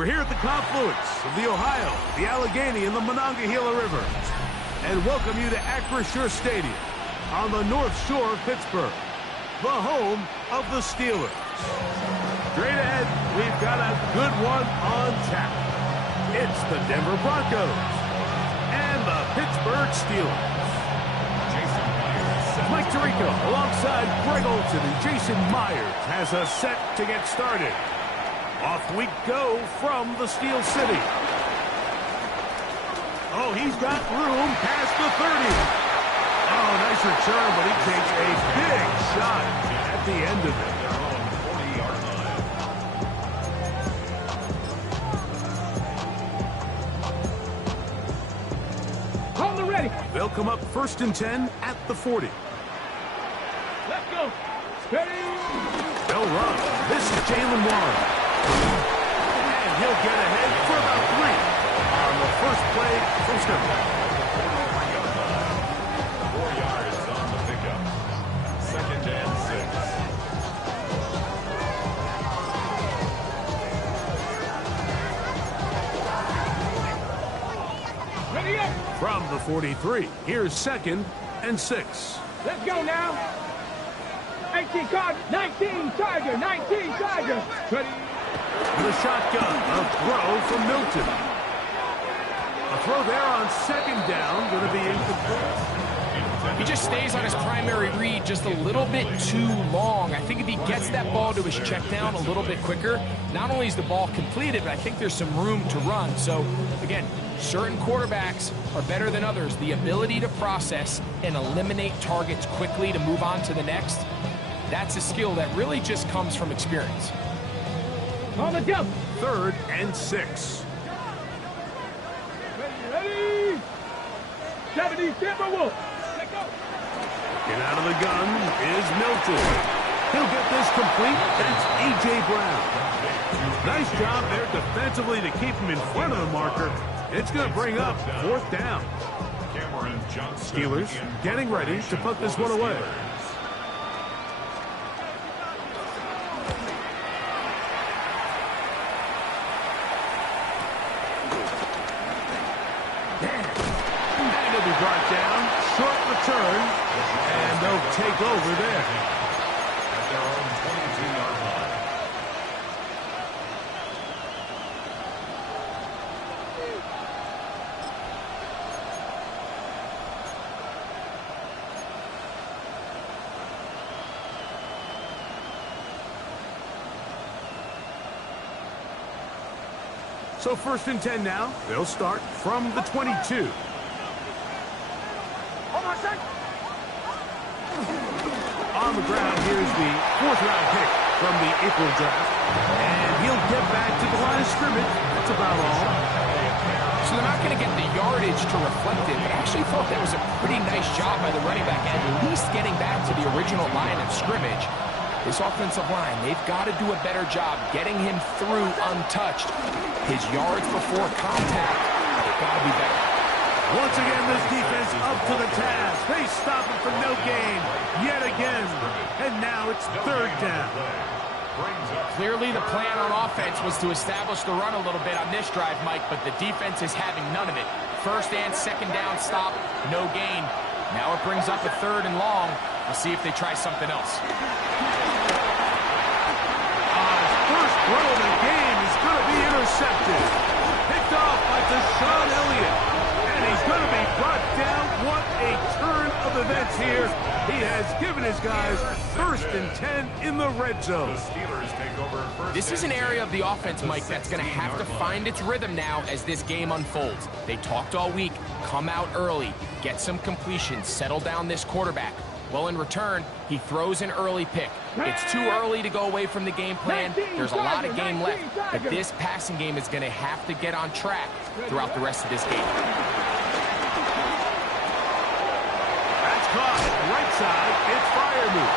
We're here at the confluence of the Ohio, the Allegheny, and the Monongahela River, and welcome you to Acrisure Stadium on the North Shore of Pittsburgh, the home of the Steelers. Straight ahead, we've got a good one on tap. It's the Denver Broncos and the Pittsburgh Steelers. Mike Tirico alongside Greg Olsen and Jason Myers has us set to get started. Off we go from the Steel City. Oh, he's got room past the 30. Oh, nice return, but he takes a big shot at the end of it. Hold it ready. They'll come up 1st and 10 at the 40. Let's go. Ready. They'll run. This is Jalen Warren. And he'll get ahead for about 3 on the first play from scrimmage. 4 yards on the pickup. 2nd and 6. Ready up. From the 43, here's 2nd and 6. Let's go now. 18 card, 19 Tiger, 19 Tiger. Ready. The shotgun, a throw from Milton. A throw there on 2nd down, going to be incomplete. He just stays on his primary read just a little bit too long. I think if he gets that ball to his check down a little bit quicker, not only is the ball completed, but I think there's some room to run. So, again, certain quarterbacks are better than others. The ability to process and eliminate targets quickly to move on to the next, that's a skill that really just comes from experience. On the jump. 3rd and 6. Ready. 70 Timberwolves. Let's go. Get out of the gun is Milton. He'll get this complete. That's A.J. Brown. Nice job there defensively to keep him in front of the marker. It's going to bring up 4th down. Cameron Johnson. Steelers getting ready to put this one away. Brought down, short return, and they'll take over there. At their own 22-yard line. So 1st and 10 now. They'll start from the 22. On the ground, here's the 4th-round pick from the April draft. And he'll get back to the line of scrimmage. That's about all. So they're not going to get the yardage to reflect it, but I actually thought that was a pretty nice job by the running back, at least getting back to the original line of scrimmage. This offensive line, they've got to do a better job getting him through untouched. His yards before contact, they've got to be better. Once again, this defense up to the task. They stop him for no gain yet again. And now it's 3rd down. Clearly the plan on offense was to establish the run a little bit on this drive, Mike, but the defense is having none of it. 1st and 2nd down stop, no gain. Now it brings up a 3rd and long. We'll see if they try something else. First throw of the game is going to be intercepted. Picked off by Deshaun Elliott. And he's going to be brought down. What a turn of events here. He has given his guys 1st and 10 in the red zone. The Steelers take over 1st. This is an area of the offense, Mike, that's going to have to find its rhythm now as this game unfolds. They talked all week. Come out early. Get some completions. Settle down this quarterback. Well, in return, he throws an early pick. It's too early to go away from the game plan. There's a lot of game left, but this passing game is going to have to get on track throughout the rest of this game. That's caught. Right side, it's Freiermuth.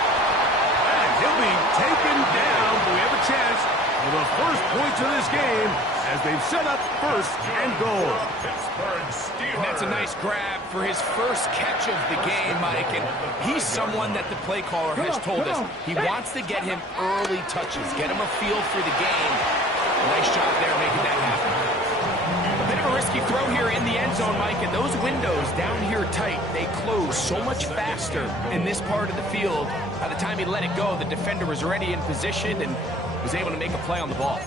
And he'll be taken down. We have a chance for the first points of this game as they've set up 1st and goal. Pittsburgh Steelers. And that's a nice grab for his first catch of the game, Mike. And he's someone that the play caller has told us he wants to get him early touches, get him a feel for the game. Nice job there making that happen. A bit of a risky throw here in the end zone, Mike, and those windows down here tight, they close so much faster in this part of the field. By the time he let it go, the defender was already in position and was able to make a play on the ball.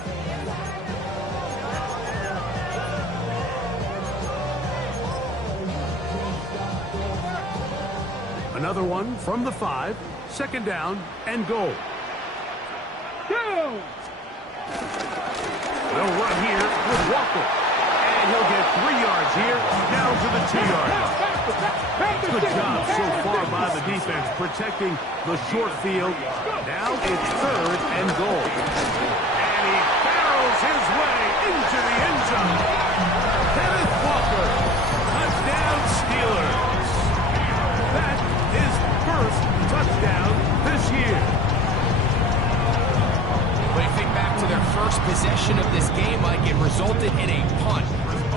Another one from the 5, 2nd down and goal. Two. They'll run here with Walker. And he'll get 3 yards here, down to the 2-yard line. Good job so far by the defense protecting the short field. Now it's 3rd and goal. And he barrels his way into the end zone. Kenneth Walker, touchdown Steelers. That is first touchdown this year. When you think back to their first possession of this game, Mike, it resulted in a punt.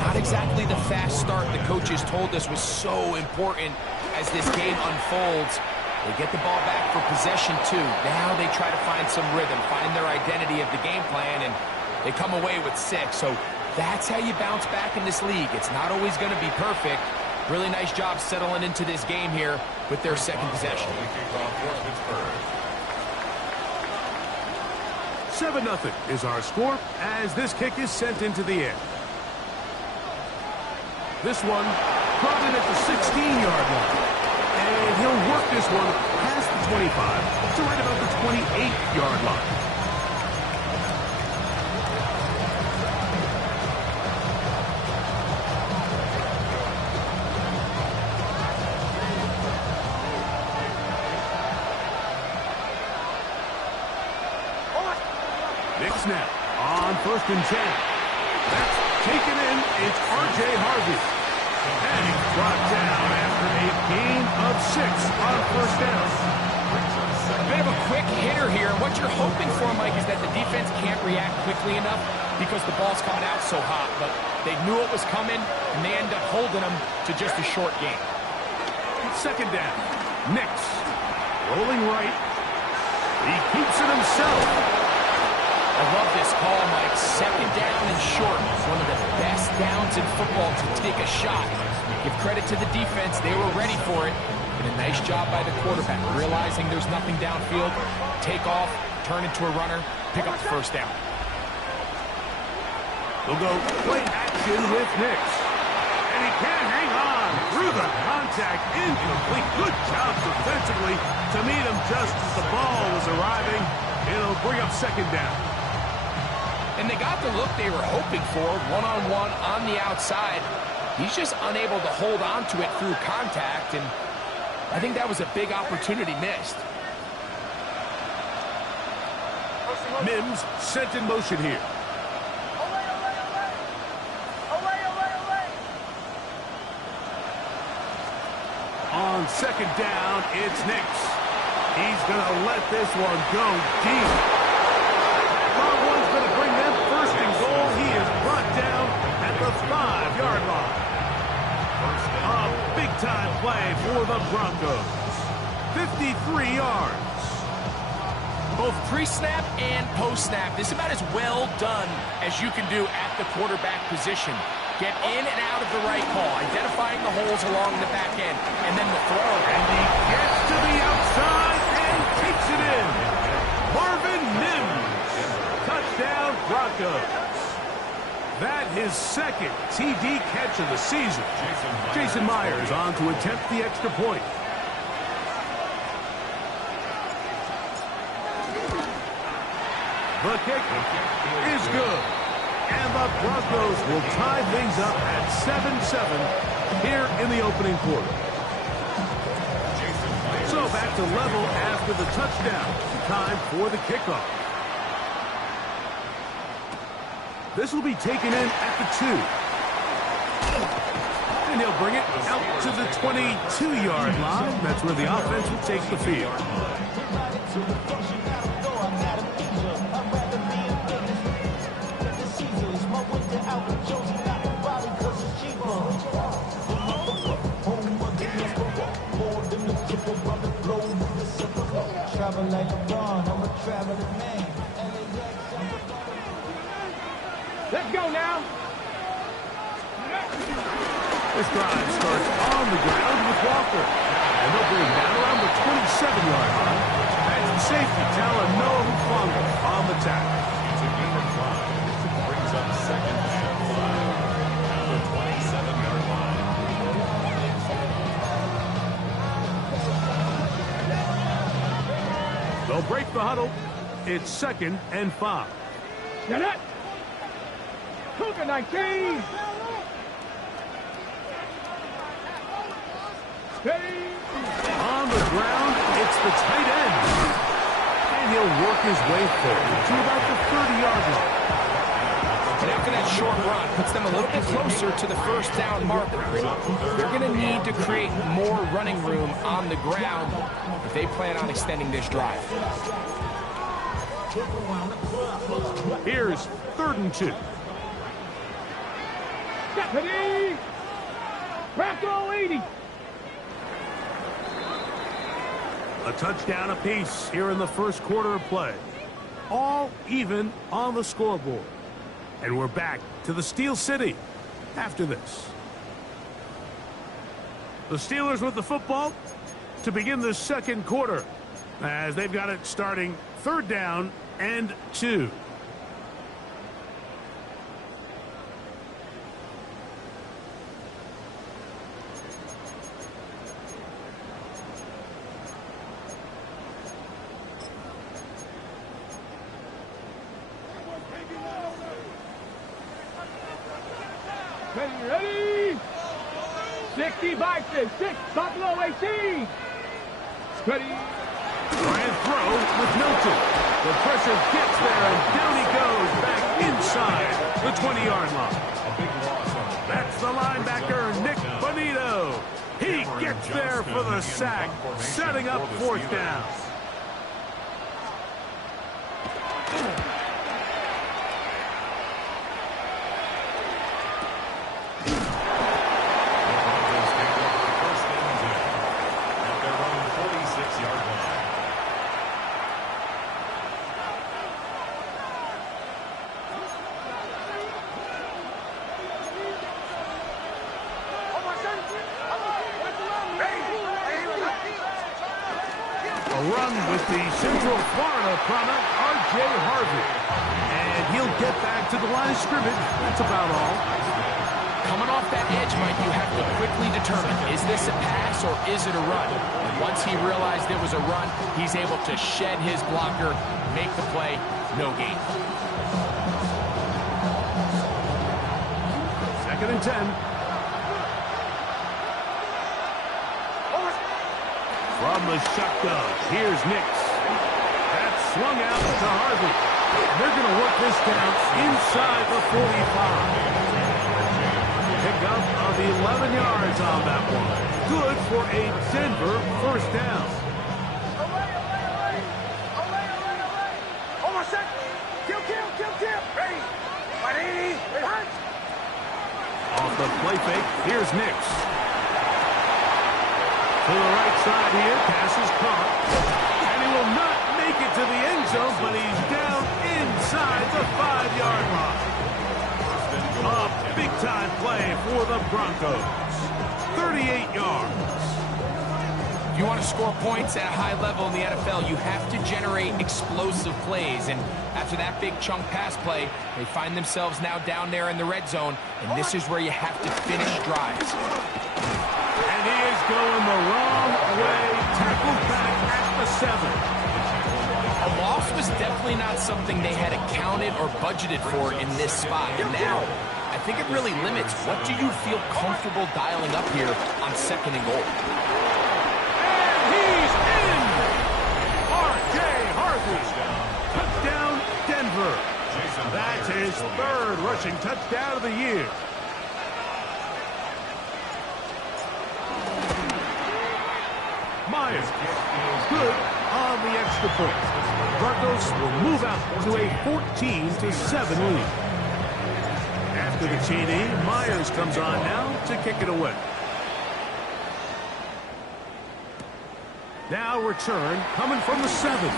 Not exactly the fast start the coaches told us was so important as this game unfolds. They get the ball back for possession 2. Now they try to find some rhythm, find their identity of the game plan, and they come away with 6. So that's how you bounce back in this league. It's not always going to be perfect. Really nice job settling into this game here with their 2nd possession. 7-0 is our score as this kick is sent into the air. This one brought in at the 16-yard line. And he'll work this one past the 25 to right about the 28-yard line. Big snap on 1st and 10. That's taken in. It's R.J. Harvey. And he's brought down after a gain of 6 on 1st down. A bit of a quick hitter here. What you're hoping for, Mike, is that the defense can't react quickly enough because the ball's coming out so hot. But they knew it was coming, and they end up holding them to just a short gain. 2nd down. Nix rolling right. He keeps it himself. I love this call, Mike. 2nd down and short. One of the best downs in football to take a shot. Give credit to the defense. They were ready for it. And a nice job by the quarterback. Realizing there's nothing downfield. Take off, turn into a runner, pick up the 1st down. We'll go play action with Nix. And he can't hang on through the contact. Incomplete. Good job defensively to meet him just as the ball was arriving. It'll bring up 2nd down. And they got the look they were hoping for, one-on-one on the outside. He's just unable to hold on to it through contact, and I think that was a big opportunity missed. Mims sent in motion here. On 2nd down, it's Nix. He's going to let this one go deep. Long one's going to bring them 1st and goal. He is brought down at the 5-yard line. A big-time play for the Broncos. 53 yards. Both pre-snap and post-snap. This is about as well done as you can do at the quarterback position. Get in and out of the right call, identifying the holes along the back end, and then the throw. And he gets to the outside and takes it in. Marvin Mims. Touchdown, Broncos. That his 2nd TD catch of the season. Jason Myers on to attempt the extra point. The kick is good. And the Broncos will tie things up at 7-7 here in the opening quarter. So back to level after the touchdown. Time for the kickoff. This will be taken in at the 2. And he'll bring it out to the 22-yard line. That's where the offense will take the field. Let's go now. This drive starts on the ground with Walker. And they'll bring that around the 27-yard line. And safety Talanoa Hufanga on the tackle. It's a gain of 5. Brings up second and 5. At the 27-yard line. They'll break the huddle. It's 2nd and 5. Get it. Cougar 19. Steady. On the ground, it's the tight end. And he'll work his way forward to about the 30-yard line. And after that short run, puts them a little bit closer to the first down marker. They're going to need to create more running room on the ground if they plan on extending this drive. Here's 3rd and 2. Deputy. Bronco 80. A touchdown apiece here in the first quarter of play. All even on the scoreboard. And we're back to the Steel City after this. The Steelers with the football to begin the second quarter as they've got it starting 3rd down and 2. Ready? 60 Bison, 6 Buffalo 18. Ready? Try and throw with Milton. The pressure gets there, and down he goes back inside the 20-yard line. A big loss on the That's the linebacker, Nick Bonito. He gets there for the sack, setting up 4th down. A run with the Central Florida product, R.J. Harvey. And he'll get back to the line of scrimmage. That's about all. Coming off that edge, Mike, you have to quickly determine, is this a pass or is it a run? And once he realized it was a run, he's able to shed his blocker, make the play, no gain. 2nd and 10. From the shotgun, here's Nix. That's swung out to Harvey. They're going to work this down inside the 45. Pick up of 11 yards on that one. Good for a Denver 1st down. Off the play fake, here's Nix. To the right side here, pass is caught. And he will not make it to the end zone, but he's down inside the 5-yard line. A big-time play for the Broncos. 38 yards. If you want to score points at a high level in the NFL, you have to generate explosive plays. And after that big chunk pass play, they find themselves now down there in the red zone. And this is where you have to finish drives. And he is going the wrong way. Tackled back at the 7. A loss was definitely not something they had accounted or budgeted for in this spot. And now, I think it really limits what do you feel comfortable dialing up here on 2nd and goal. And he's in! R.J. Harvey. Touchdown, Denver. That's his 3rd rushing touchdown of the year. Myers good on the extra point. Broncos will move out to a 14-7 lead. After the TD, Myers comes on now to kick it away. Now return coming from the 7.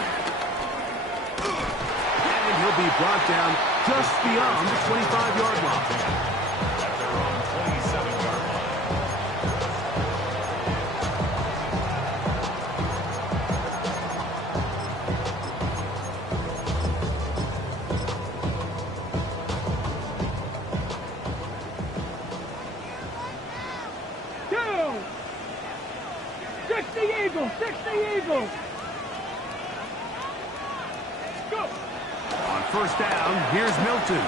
And he'll be brought down just beyond the 25-yard line. At their own 27-yard line. Eagles. Go. On first down, here's Milton.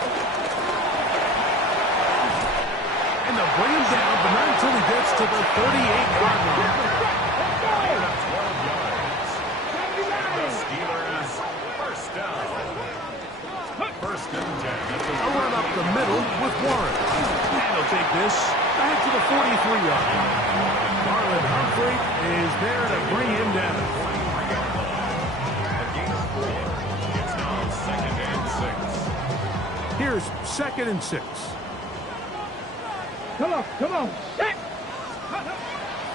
And they'll bring him down, but not until he gets to the 38-yard line. Let's go. 12 yards. The Steelers, first down. First and 10. A run up the middle with Warren. And he'll take this back to the 43-yard line. Marlon Humphrey is there to bring him down. A gain of 4. It's now second and 6. Here's second and 6. Come on. Set.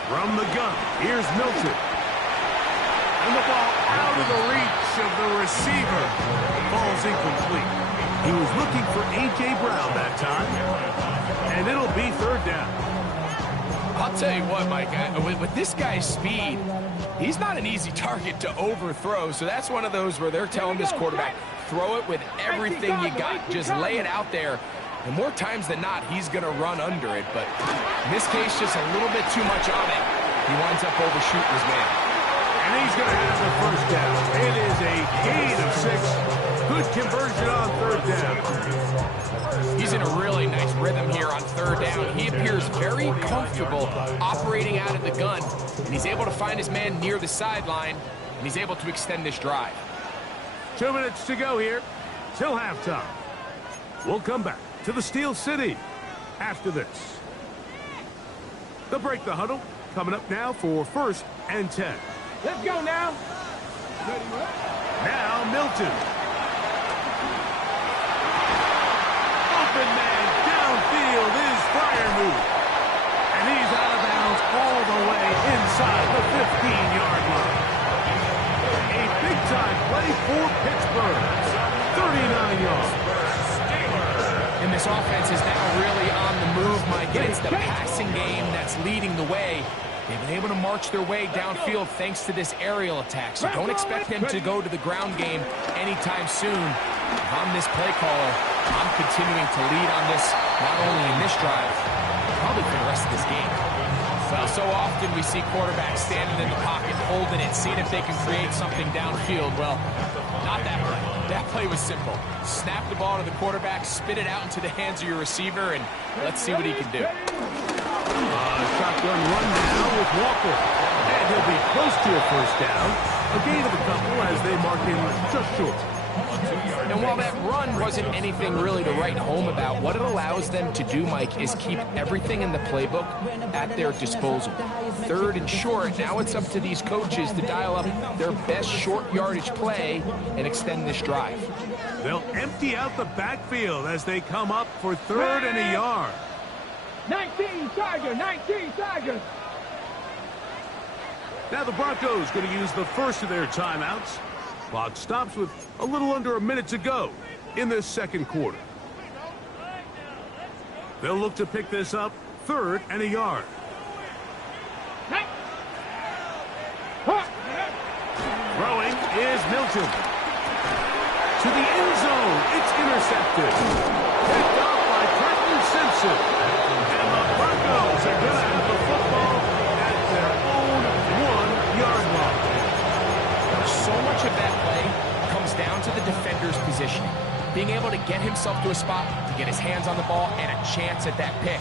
From the gun, here's Milton. And the ball out of the reach of the receiver. Ball's incomplete. He was looking for A.J. Brown that time. And it'll be third down. I'll tell you what, Mike, with this guy's speed, he's not an easy target to overthrow. So that's one of those where they're telling this quarterback, throw it with everything you got. Just lay it out there. And more times than not, he's going to run under it. But in this case, just a little bit too much on it. He winds up overshooting his man. And he's going to have the first down. It is a gain of 6. Good conversion on third down. He's in a really nice rhythm here on third down. He appears very comfortable operating out of the gun. And he's able to find his man near the sideline. And he's able to extend this drive. 2 minutes to go here till halftime. We'll come back to the Steel City after this. They'll break the huddle. Coming up now for first and 10. Let's go now. Now Milton. Open man downfield is Freiermuth. And he's out of bounds all the way inside the 15-yard line. A big-time play for Pittsburgh. 39 yards. And this offense is now really on the move, Mike. And it's the passing game that's leading the way. They've been able to march their way downfield thanks to this aerial attack. So don't expect them to go to the ground game anytime soon. If I'm this play caller, I'm continuing to lead on this, not only in this drive, probably for the rest of this game. Well, so often we see quarterbacks standing in the pocket, holding it, seeing if they can create something downfield. Well, not that play. That play was simple. Snap the ball to the quarterback, spit it out into the hands of your receiver, and let's see what he can do. Shotgun run now with Walker. And he'll be close to a first down. A gain of a couple as they mark him just short. And while that run wasn't anything really to write home about, what it allows them to do, Mike, is keep everything in the playbook at their disposal. Third and short, now it's up to these coaches to dial up their best short yardage play and extend this drive. They'll empty out the backfield as they come up for third and a yard. 19 Tigers. Now the Broncos going to use the first of their timeouts. Clock stops with a little under a minute to go in this second quarter. They'll look to pick this up third and a yard. Throwing is Milton. To the end zone. It's intercepted. Picked up by Trenton Simpson. And the Broncos are going to have the football at their own 1-yard line. So much of that play comes down to the defender's positioning. Being able to get himself to a spot, to get his hands on the ball, and a chance at that pick.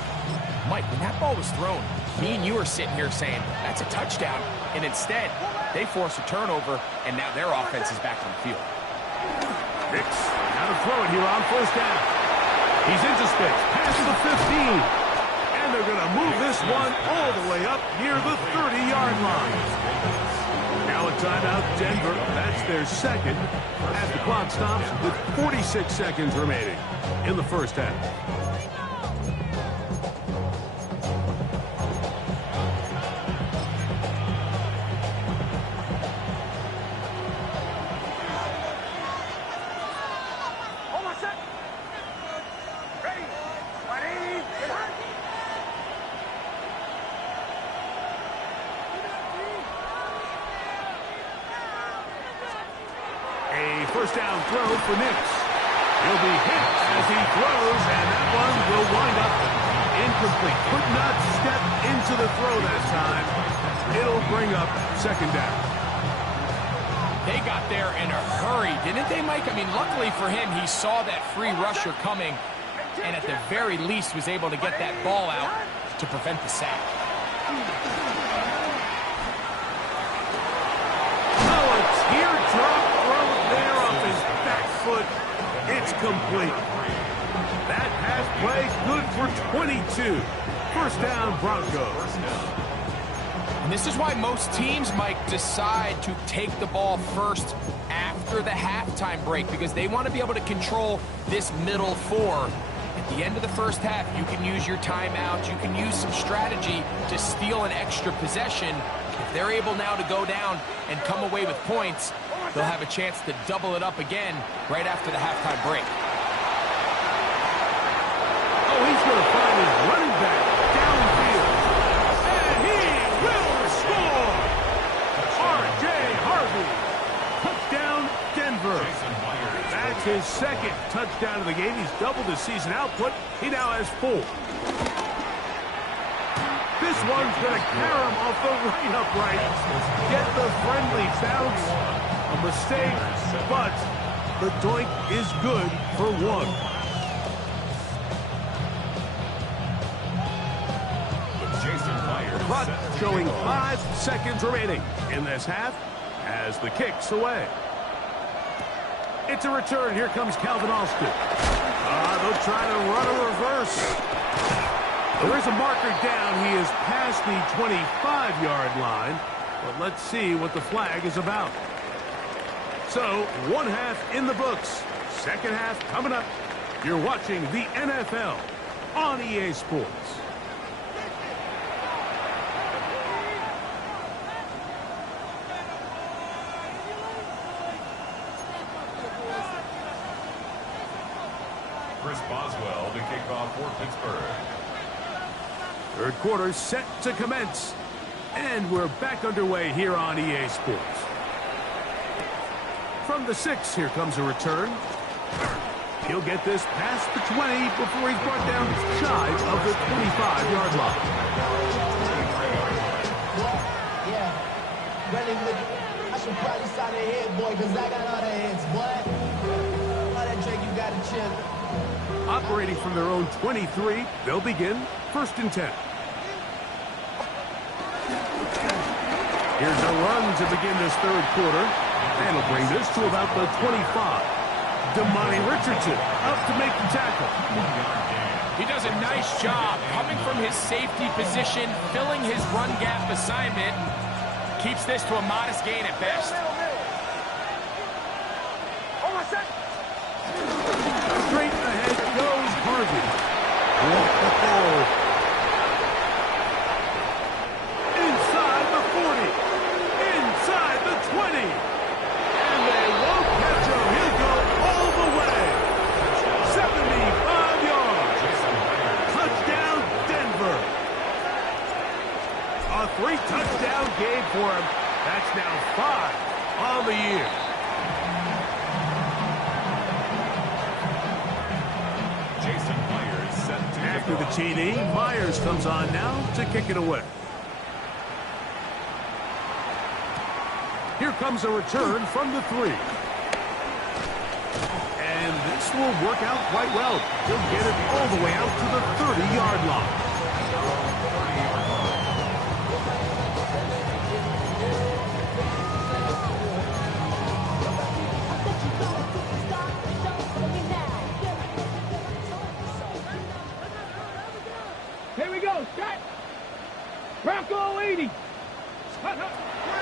Mike, when that ball was thrown, me and you are sitting here saying, that's a touchdown. And instead, they force a turnover, and now their offense is back on the field. Hicks, now to throw it here on first down. He's into space, past the 15. And they're going to move this one all the way up near the 30-yard line. Now a timeout, Denver. That's their second as the clock stops with 46 seconds remaining in the first half. first down throw for Nix. He'll be hit as he throws, and that one will wind up incomplete. Could not step into the throw that time. It'll bring up second down. They got there in a hurry, didn't they, Mike? I mean, luckily for him, he saw that free rusher coming, and at the very least was able to get that ball out to prevent the sack. Oh, a teardrop throw there off his back foot. It's complete. That pass play good for 22. First down, Broncos. And this is why most teams, Mike, decide to take the ball first after the halftime break, because they want to be able to control this middle four. At the end of the first half, you can use your timeout. You can use some strategy to steal an extra possession. If they're able now to go down and come away with points, they'll have a chance to double it up again right after the halftime break. Oh, he's going to find his running back downfield. And he will score! R.J. Harvey. Touchdown, Denver. That's his second touchdown of the game. He's doubled his season output. He now has 4. This one's going to carry him off the right upright. Get the friendly bounce. A mistake, but the doink is good for 1. The clock showing 5 seconds remaining in this half as the kick's away. It's a return. Here comes Calvin Austin. They'll try to run a reverse. There is a marker down. He is past the 25-yard line. But let's see what the flag is about. So, 1 half in the books. Second half coming up. You're watching the NFL on EA Sports. Chris Boswell to kick off for Pittsburgh. Third quarter set to commence. And we're back underway here on EA Sports. From the 6, here comes a return. He'll get this past the 20 before he's brought down shy of the 25-yard line. Yeah, running with, I should probably sign a head, boy, because I got all the heads, boy. All that drink, you got to chill. Operating from their own 23, they'll begin first and 10. Here's a run to begin this third quarter. And he'll bring this to about the 25. Damani Richardson up to make the tackle. He does a nice job coming from his safety position, filling his run gap assignment, keeps this to a modest gain at best. Straight ahead goes Harvey. Whoa. Inside the 40. Inside the 20. And they won't catch him. He'll go all the way. 75 yards. Touchdown, Denver. A 3-touchdown game for him. That's now 5 on the year. After the TD, Myers comes on now to kick it away. Here comes a return from the 3. And this will work out quite well. He'll get it all the way out to the 30-yard line. Here we go, set. Bronco 80.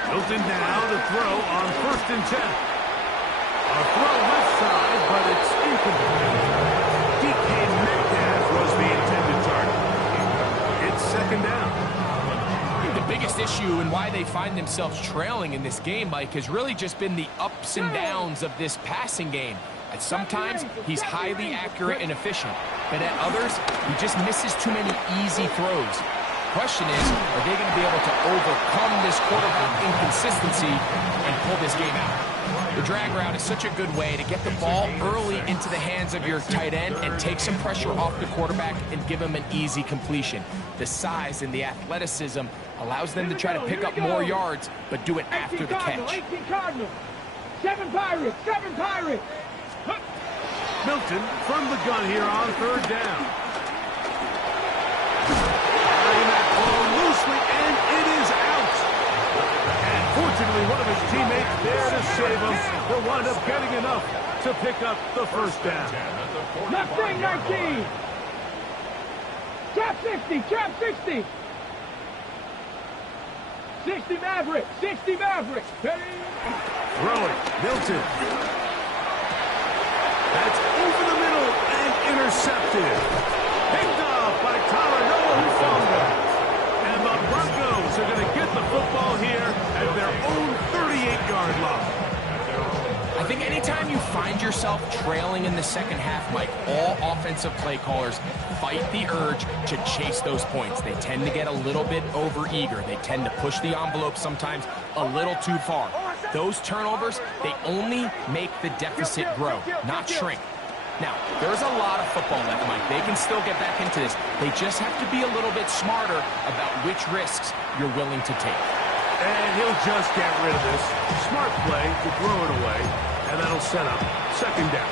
Hilton now to throw on first and 10. A throw left side, but it's incomplete. DK Metcalf was the intended target. It's second down. The biggest issue and why they find themselves trailing in this game, Mike, has really just been the ups and downs of this passing game. At sometimes, he's highly accurate and efficient, but at others, he just misses too many easy throws. question is, are they going to be able to overcome this quarterback inconsistency and pull this game out? The drag route is such a good way to get the ball early into the hands of your tight end and take some pressure off the quarterback and give him an easy completion. The size and the athleticism allows them to try to pick up more yards, but do it after the catch. 18 Cardinals, 7 Pirates, 7 Pirates. Milton from the gun here on third down. Carrying that ball loosely, and it is out. And fortunately, one of his teammates there to save him. He'll wind up getting enough to pick up the first down. Mustang 19. Trap 60, trap 60. 60 Maverick, 60 Maverick. Throwing, Milton. That's over the middle and intercepted. Picked up by Tyler Noah Hufanga. And the Broncos are going to get the football here at their own 38-yard line. I think anytime you find yourself trailing in the second half, Mike, all offensive play callers fight the urge to chase those points. They tend to get a little bit overeager. They tend to push the envelope sometimes a little too far. Those turnovers, they only make the deficit grow, not shrink. Now, there's a lot of football left, Mike. They can still get back into this. They just have to be a little bit smarter about which risks you're willing to take. And he'll just get rid of this. Smart play to throw it away, and that'll set up second down.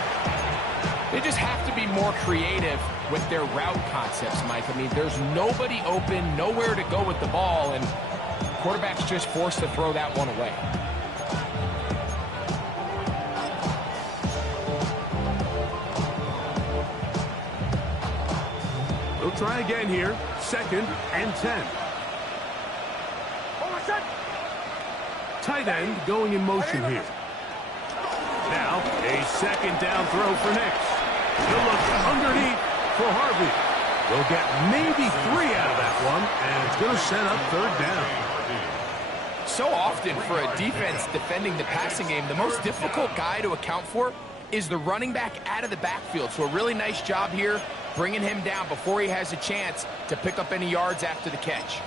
They just have to be more creative with their route concepts, Mike. I mean, there's nobody open, nowhere to go with the ball, and quarterback's just forced to throw that one away. They'll try again here. Second and 10. Tight end going in motion here. Now, a second down throw for Nix. He'll look underneath for Harvey. They'll get maybe 3 out of that one, and it's going to set up third down. So often for a defense defending the passing game, the most difficult guy to account for is the running back out of the backfield. So a really nice job here bringing him down before he has a chance to pick up any yards after the catch.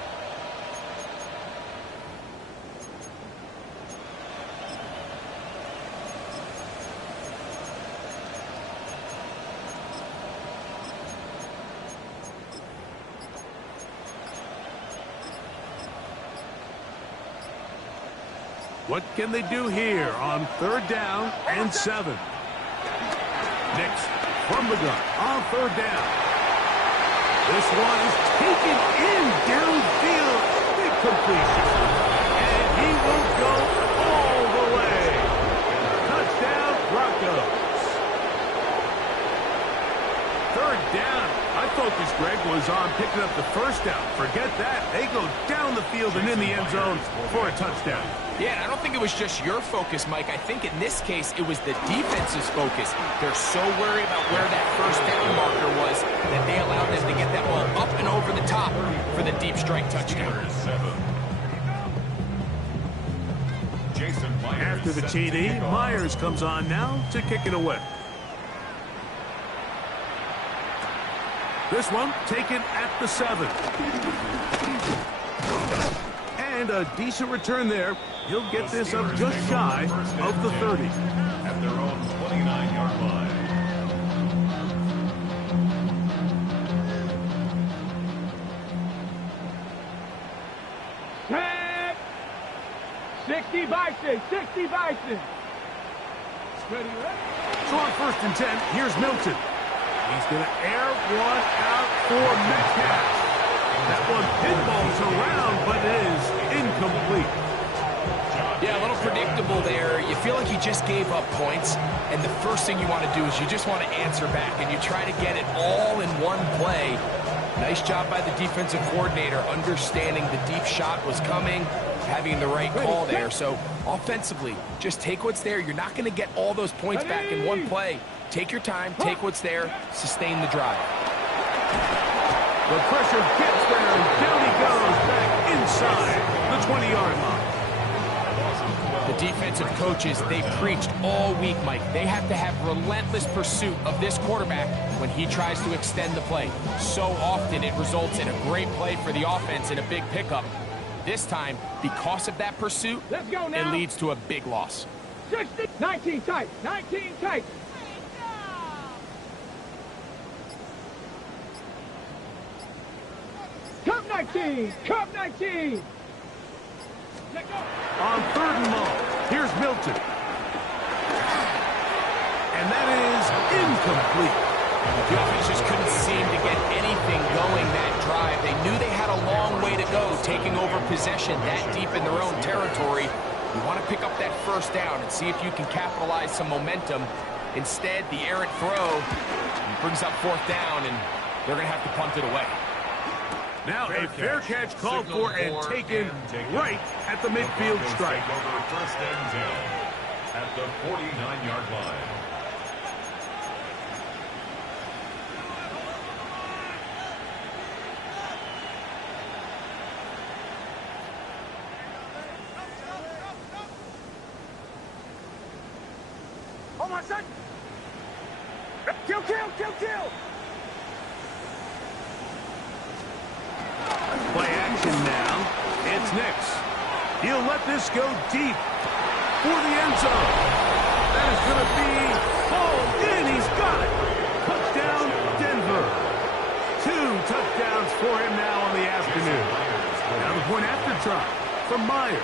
What can they do here on third down and 7? Nix from the gun on third down. This one is taken in downfield. Big completion. And he will go all the way. Touchdown, Broncos. Third down. My focus, Greg, was on picking up the first down. Forget that. They go down the field and in the end zone for a touchdown. Yeah, and I don't think it was just your focus, Mike. I think in this case, it was the defense's focus. They're so worried about where that first down marker was that they allowed them to get that ball up and over the top for the deep strike touchdown. After the TD, Myers comes on now to kick it away. This one taken at the 7. And a decent return there. He'll get this up just shy of the 30. At their own 29-yard line. Tag. 60 Bison, 60 Bison. Ready, ready. So on first and 10, here's Milton. He's going to air one out for Metcalf. That one pinballs around, but it is incomplete. Yeah, a little predictable there. You feel like you just gave up points, and the first thing you want to do is you just want to answer back, and you try to get it all in one play. Nice job by the defensive coordinator, understanding the deep shot was coming, having the right call there. So offensively, just take what's there. You're not going to get all those points back in one play. Take your time, take what's there, sustain the drive. The pressure gets there, and down he goes back inside the 20-yard line. The defensive coaches, they preached all week, Mike. They have to have relentless pursuit of this quarterback when he tries to extend the play. So often it results in a great play for the offense and a big pickup. This time, because of that pursuit, it leads to a big loss. 60, 19 tight, 19 tight. Cup 19, Cup 19. On 3rd and long, here's Milton. And that is incomplete. The offense just couldn't seem to get anything going that drive. They knew they had a long way to go, taking over possession that deep in their own territory. You want to pick up that 1st down and see if you can capitalize some momentum. Instead, the errant throw brings up 4th down, and they're going to have to punt it away. Now a fair catch called for and taken right at the midfield stripe. Over 1st and 10 at the 49-yard line. Oh my son! Kill, kill, kill, kill! Play action now. It's Nix. He'll let this go deep for the end zone. That is going to be hauled in. He's got it. Touchdown, Denver. 2 touchdowns for him now on the afternoon. Now the point after try from Myers.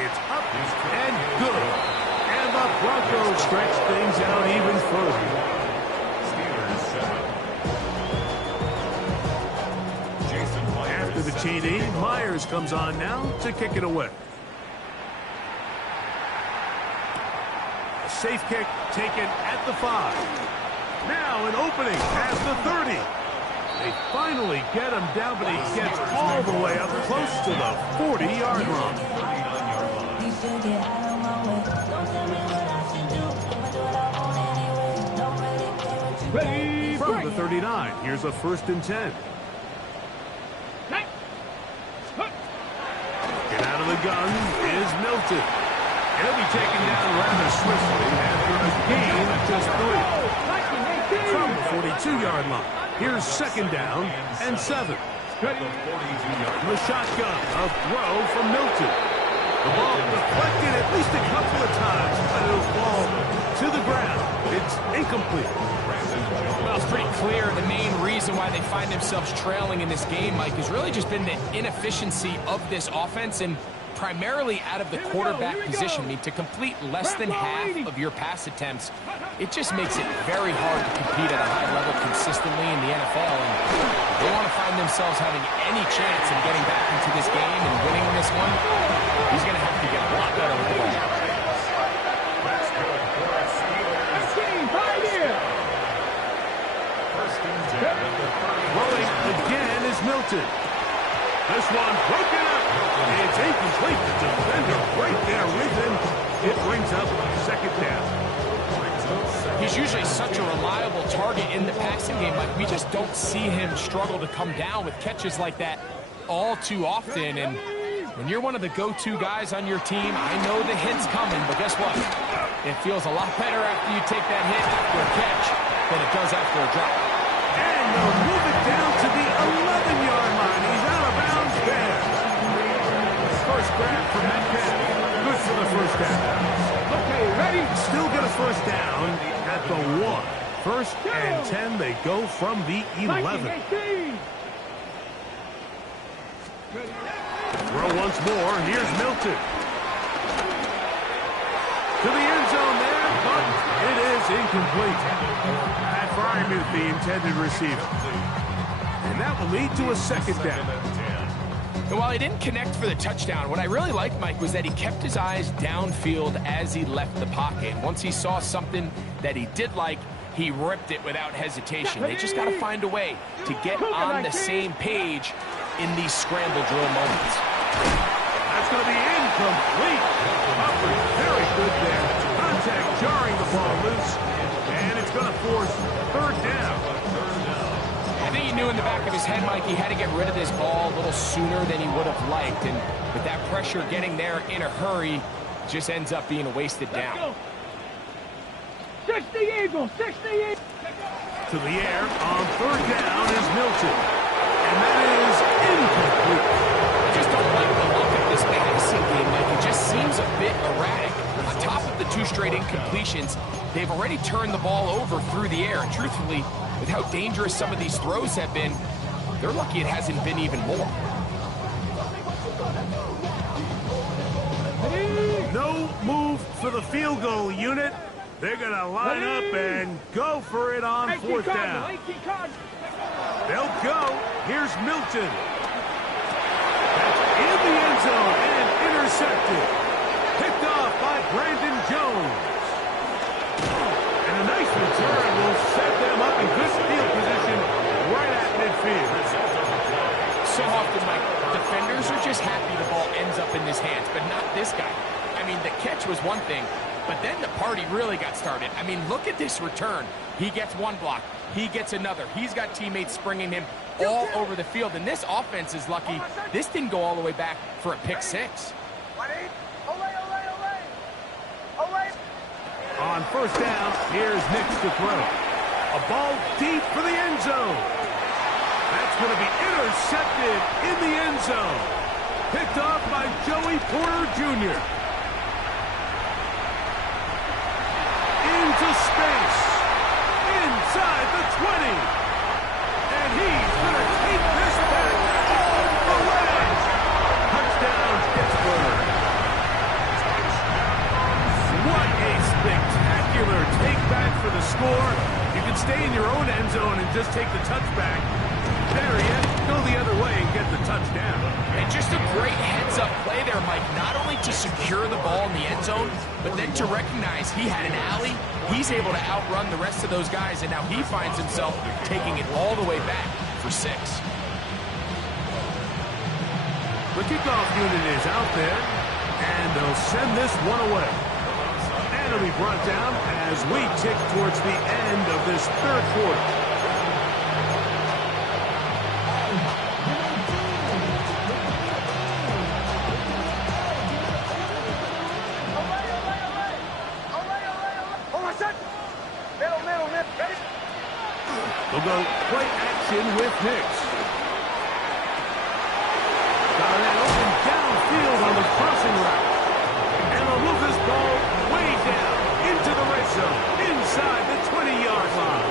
It's up and good. And the Broncos stretch things out even further. After the TD, Myers comes on now to kick it away. A safe kick taken at the 5. Now an opening past the 30. They finally get him down, but he gets all the way up close to the 40-yard line. Ready, From the 39, here's a 1st and 10. Get out of the gun is Milton. And he'll be taken down rather swiftly after a gain of just 3. From the 42-yard line, here's 2nd down and 7. The shotgun, a throw from Milton. The ball deflected at least a couple of times, but it'll fall to the ground. It's incomplete. Well, it's pretty clear the main reason why they find themselves trailing in this game, Mike, has really just been the inefficiency of this offense and primarily out of the quarterback position. I mean, to complete less than half of your pass attempts, it just makes it very hard to compete at a high level consistently in the NFL. And if they want to find themselves having any chance of getting back into this game and winning this one, he's going to have to get a lot better with the ball. Rolling again is Milton. This one broken up. It's incomplete. The defender right there with him. It brings up 2nd down. He's usually such a reliable target in the passing game. Like, we just don't see him struggle to come down with catches like that all too often. And when you're one of the go-to guys on your team, I know the hit's coming, but guess what? It feels a lot better after you take that hit after a catch than it does after a drop. And they'll move it down to the 11-yard line. He's out of bounds there. First grab for Metcalf. Good for the 1st down. Okay, ready? Still get a 1st down at the 1. 1st and 10. They go from the 11. Throw once more. Here's Milton. To the end zone there, but it is incomplete. Pat Fryman, the intended receiver. And that will lead to a 2nd down. And while he didn't connect for the touchdown, what I really liked, Mike, was that he kept his eyes downfield as he left the pocket. Once he saw something that he did like, he ripped it without hesitation. They just got to find a way to get on the same page in these scramble drill moments. That's going to be incomplete. Humphrey, very good there. Contact jarring the ball loose. And it's going to force 3rd down. I think he knew in the back of his head, Mike, he had to get rid of this ball a little sooner than he would have liked. And with that pressure getting there in a hurry, just ends up being a wasted down. 60 Eagles, 60 Eagles. To the air on third down is Milton. And that is incomplete. I just don't like the look of this passing game, Mike. It just seems a bit erratic. On top of the 2 straight incompletions, they've already turned the ball over through the air. And truthfully, with how dangerous some of these throws have been, they're lucky it hasn't been even more. No move for the field goal unit. They're going to line up and go for it on fourth down. They'll go. Here's Milton. That's in the end zone and intercepted. Picked off by Brandon Jones. And a nice return will set them up in good field position right at midfield. So often, Mike, defenders are just happy the ball ends up in his hands, but not this guy. I mean, the catch was one thing, but then the party really got started. I mean, look at this return. He gets one block. He gets another. He's got teammates springing him all over the field, and this offense is lucky. This didn't go all the way back for a pick 6. On first down, here's Nix to throw. A ball deep for the end zone. That's going to be intercepted in the end zone. Picked off by Joey Porter Jr. Into space. Inside the 20. And he's going to take this back all the way. Touchdown, Pittsburgh. What a spectacular take back for the score. You can stay in your own end zone and just take the touchback. There he is. Go the other way and get the touchdown. And just a great heads-up play there, Mike. Not only to secure the ball in the end zone, but then to recognize he had an alley. He's able to outrun the rest of those guys, and now he finds himself taking it all the way back for 6. The kickoff unit is out there, and they'll send this one away. And it'll be brought down as we tick towards the end of this third quarter. They'll go play action with Nix. Got an open downfield on the crossing route. And they'll move this ball way down into the red zone, inside the 20-yard line.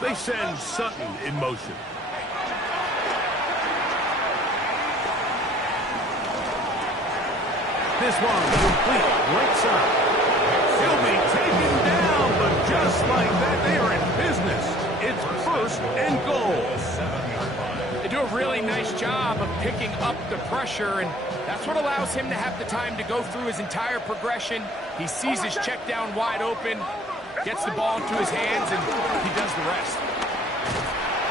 They send Sutton in motion. This one complete right side. He'll be taken down, but just like that, they are in business. It's first and goal. They do a really nice job of picking up the pressure, and that's what allows him to have the time to go through his entire progression. He sees his check down wide open, gets the ball into his hands, and he does the rest.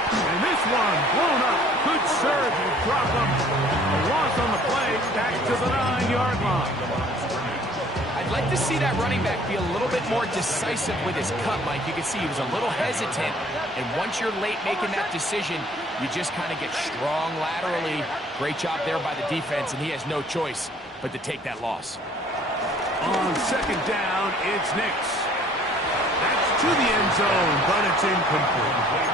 And this one blown up. Good serve. You drop him. A loss on the play. Back to the 9-yard line. I'd like to see that running back be a little bit more decisive with his cut, Mike. You can see he was a little hesitant, and once you're late making that decision, you just kind of get strong laterally. Great job there by the defense, and he has no choice but to take that loss. On second down, it's Nix. That's to the end zone, but it's incomplete.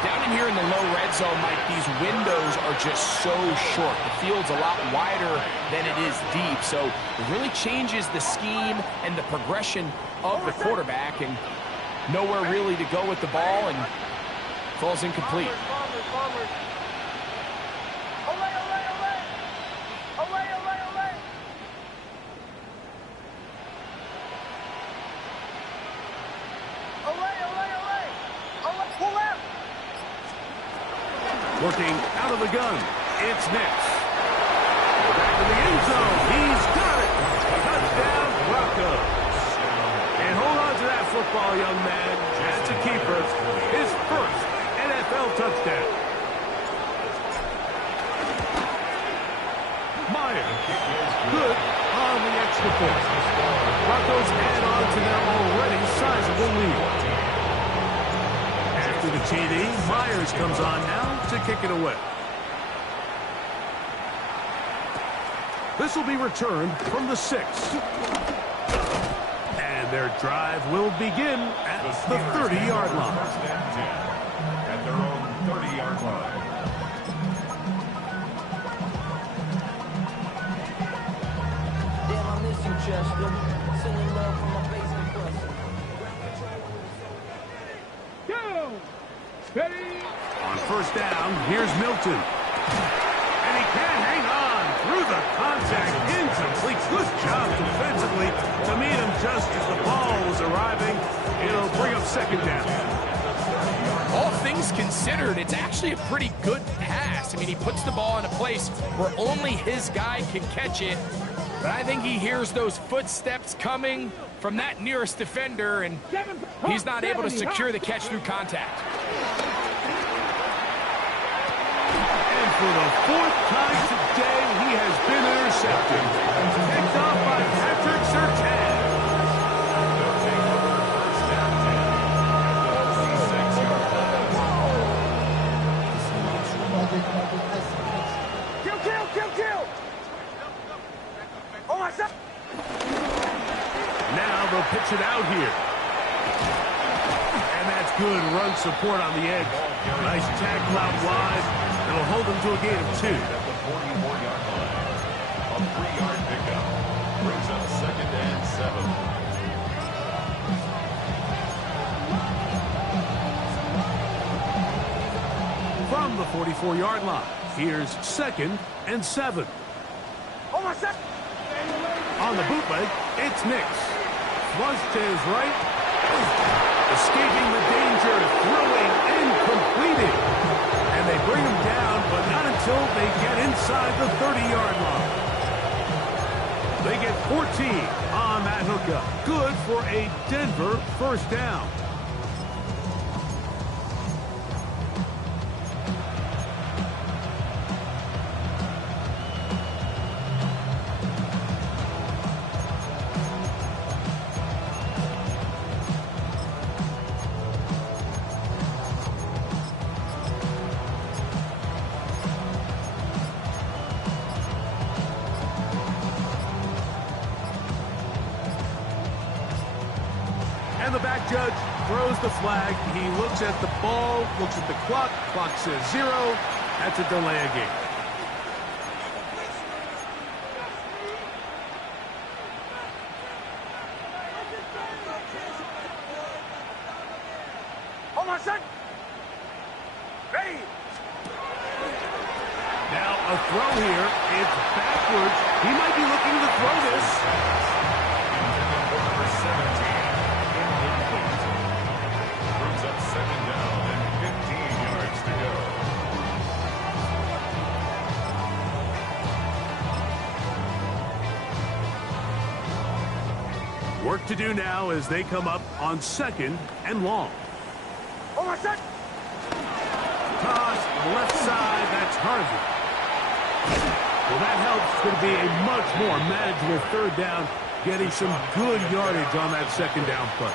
Down in here in the low red zone, Mike, these windows are just so short. The field's a lot wider than it is deep, so it really changes the scheme and the progression of the quarterback, and nowhere really to go with the ball, and falls incomplete. Working out of the gun. It's Nix. Back in the end zone. He's got it. Touchdown, Broncos. And hold on to that football, young man. That's a keeper. His first NFL touchdown. Myers. Good on the extra point. Broncos add on to their already sizable lead. After the TD, Myers comes on now to kick it away. This will be returned from the 6. And their drive will begin at the 30-yard line. At their own 30-yard line. Damn, I miss you, Chester. Sending love from my basement cluster. Go! Ready? On first down, here's Milton. And he can't hang on through the contact. Incomplete. Good job defensively to meet him just as the ball was arriving. It'll bring up second down. All things considered, it's actually a pretty good pass. I mean, he puts the ball in a place where only his guy can catch it. But I think he hears those footsteps coming from that nearest defender, and he's not able to secure the catch through contact. And for the 4th time today, he has been intercepted. Picked off by Patrick Surtain. Kill! Oh, my son! Now they'll pitch it out here. And that's good run support on the edge. Nice tackle out wide. It'll hold them to a gain of 2. At the 44-yard line. A 3-yard pickup. Brings up second and 7. From the 44-yard line, here's second and 7. Oh, my son! On the bootleg, it's Nix. Flush to his right. Escaping the danger, throwing and completed. And they bring him down, but not until they get inside the 30-yard line. They get 14 on that hookup. Good for a Denver first down. And the back judge throws the flag. He looks at the ball, looks at the clock. Clock says 0. That's a delay of game. Oh, my son! Ready? Now a throw here. It's backwards. He might be looking to throw this. Number 17. Brings up second down and 15 yards to go. Work to do now as they come up on second and long. Oh, my son! Toss left side. That's Harvey. Well, that helps. It's going to be a much more manageable third down, getting some good yardage on that second down play.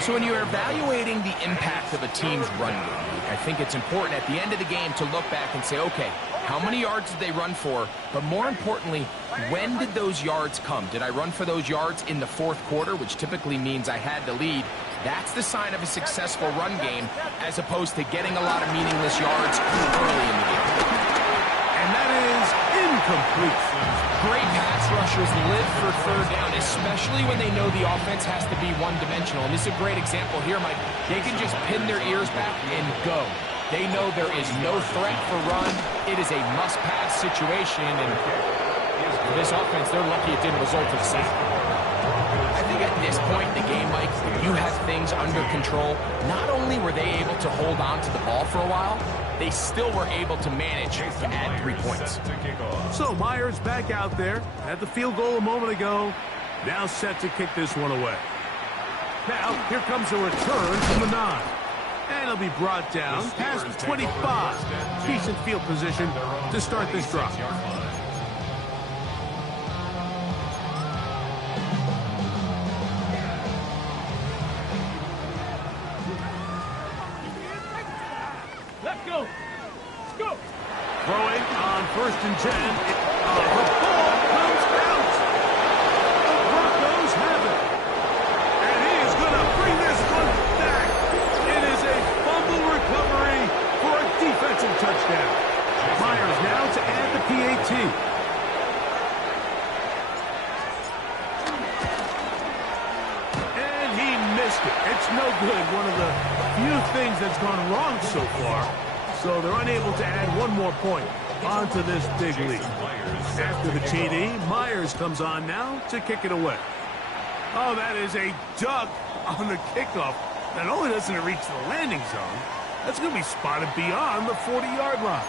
So when you're evaluating the impact of a team's run game, I think it's important at the end of the game to look back and say, okay, how many yards did they run for? But more importantly, when did those yards come? Did I run for those yards in the fourth quarter, which typically means I had the lead? That's the sign of a successful run game, as opposed to getting a lot of meaningless yards early in the game. And that is incomplete. Great pass rushers live for third down, especially when they know the offense has to be one-dimensional. And this is a great example here, Mike. They can just pin their ears back and go. They know there is no threat for run. It is a must-pass situation, and for this offense, they're lucky it didn't result in a sack. I think at this point in the game, Mike, you have things under control. Not only were they able to hold on to the ball for a while, they still were able to manage to add 3 points. So Myers back out there. Had the field goal a moment ago. Now set to kick this one away. Now, here comes a return from the 9. And he'll be brought down past the 25. Decent field position to start this drive. Let's go. Go. Throwing on 1st and 10. The ball comes out. The Broncos have it. And he is going to bring this one back. It is a fumble recovery for a defensive touchdown. Myers now to add the PAT. And he missed it. It's no good. One of the few things that's gone wrong so far. So they're unable to add one more point onto this big lead. After the TD, Myers comes on now to kick it away. Oh, that is a duck on the kickoff. Not only doesn't it reach the landing zone, that's going to be spotted beyond the 40-yard line.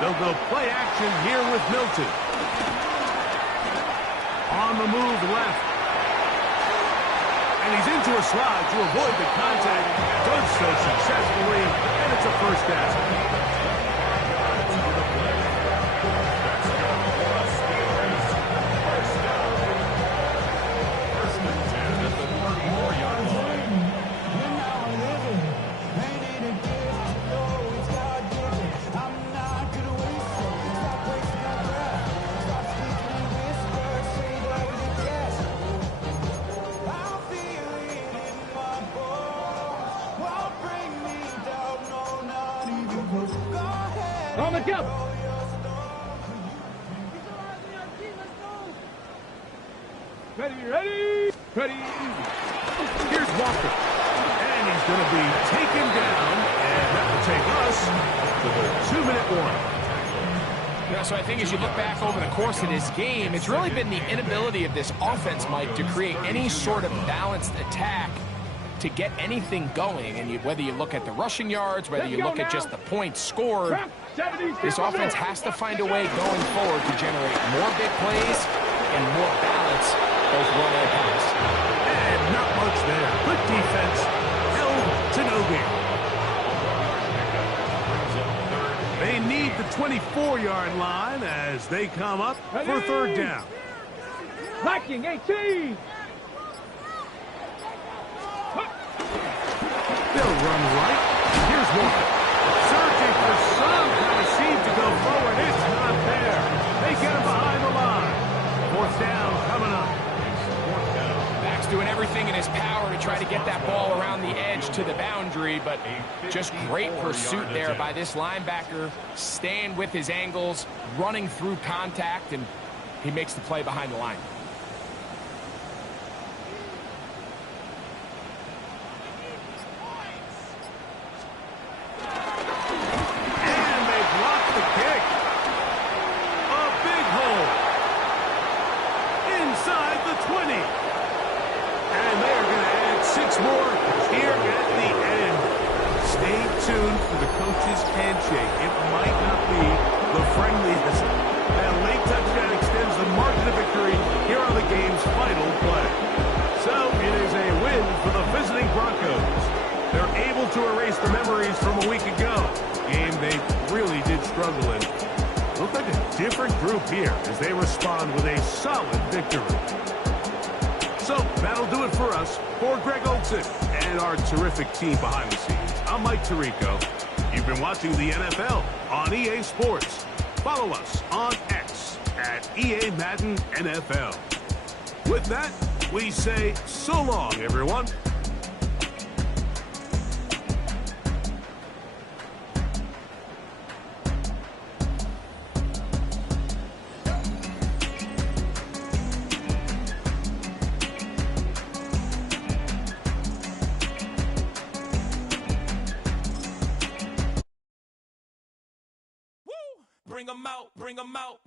They'll go play action here with Milton. On the move left. And he's into a slide to avoid the contact. Does so successfully, and it's a first down. On the jump. Ready. Here's Walker. And he's going to be taken down. And that will take us to the 2-minute warning. Yeah, so I think as you look back over the course of this game, it's really been the inability of this offense, Mike, to create any sort of balanced attack to get anything going. And whether you look at the rushing yards, whether you look at just the points scored, this offense has to find a way going forward to generate more big plays and more balance, both run and pass. And not much there. Good defense. Held to no gain. They need the 24-yard line as they come up for 3rd down. Viking 18. They'll run right. Here's one. Searching for some kind of seam to go forward. It's not there. They get him behind the line. 4th down coming up. Max doing everything in his power to try to get that ball around the edge to the boundary, but just great pursuit there by this linebacker, staying with his angles, running through contact, and he makes the play behind the line. Handshake. It might not be the friendliest. That late touchdown extends the margin of victory here on the game's final play. So it is a win for the visiting Broncos. They're able to erase the memories from a week ago. Game they really did struggle in. Look like a different group here as they respond with a solid victory. So that'll do it for us. For Greg Olsen and our terrific team behind the scenes, I'm Mike Tirico. You've been watching the NFL on EA Sports. Follow us on X at EA Madden NFL. With that, we say so long, everyone. Bring 'em out, bring 'em out.